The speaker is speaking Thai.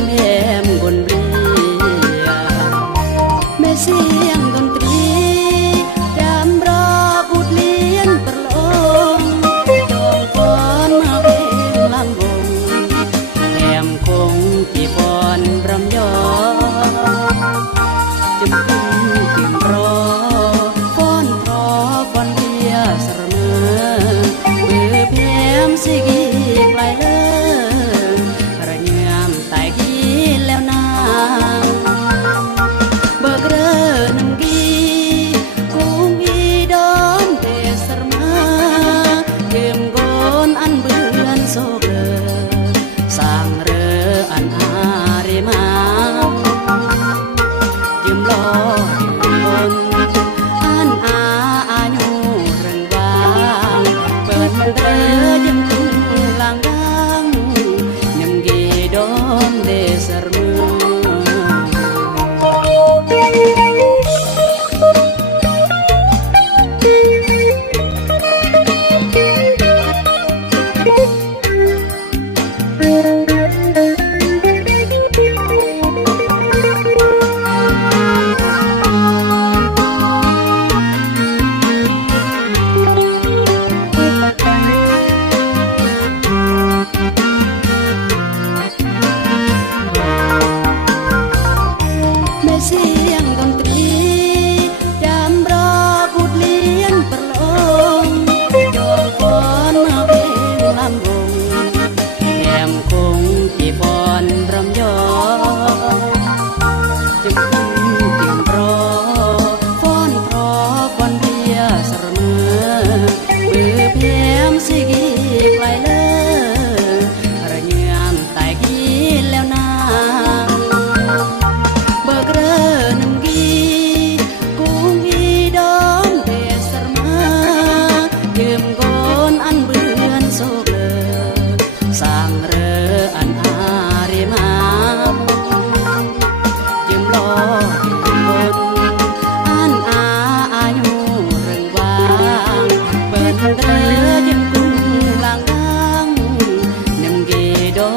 มแหมบนเรียแม่เสียงดนตรีจำรอบุตรเลี้ยนประโลมจองฟ้อนมาเพลงลำวงแถมคงที่ฟ้อนรำยอจึงขึ้นเตรียมรอฟ้อนทอฟ้อนเลียเสมอเบื่อแพมสิกีไกลเลยระเงียมตายกีแล้วนางเบิกเร่อหนึ่งกีกุงอีดอมเตสรมาเยี่ยมโกนอันเบือนโซเบอสร้างเรืออันอาริมายืมล้อยืมบนอันอายุเรื่องบางเปิดมันเรือยืมคุ้งลางดังยำกีดอมเดสรมาเสียงดนตรีจำรอบุตรเลี้ยนประโลมจองฟ้อนมาเพลงลำวงแถมคงที่ฟ้อนรำยอจึงขึ้นเตรียมรอฟ้อนทอฟ้อนเรียเสมอเบื่อแพมสิกีไกลเลยระเงียมตายกีแล้วนางเบิกเร่อหนึ่งกีกุงอีดอมเตสรมายืมโกนอันเบือนโซเบอสร้างเรืออันอาริมายืมล้อยืมบนอันอายุเรื่องวางเปิดเรือยืมกุ้งลางดังยำกีดอ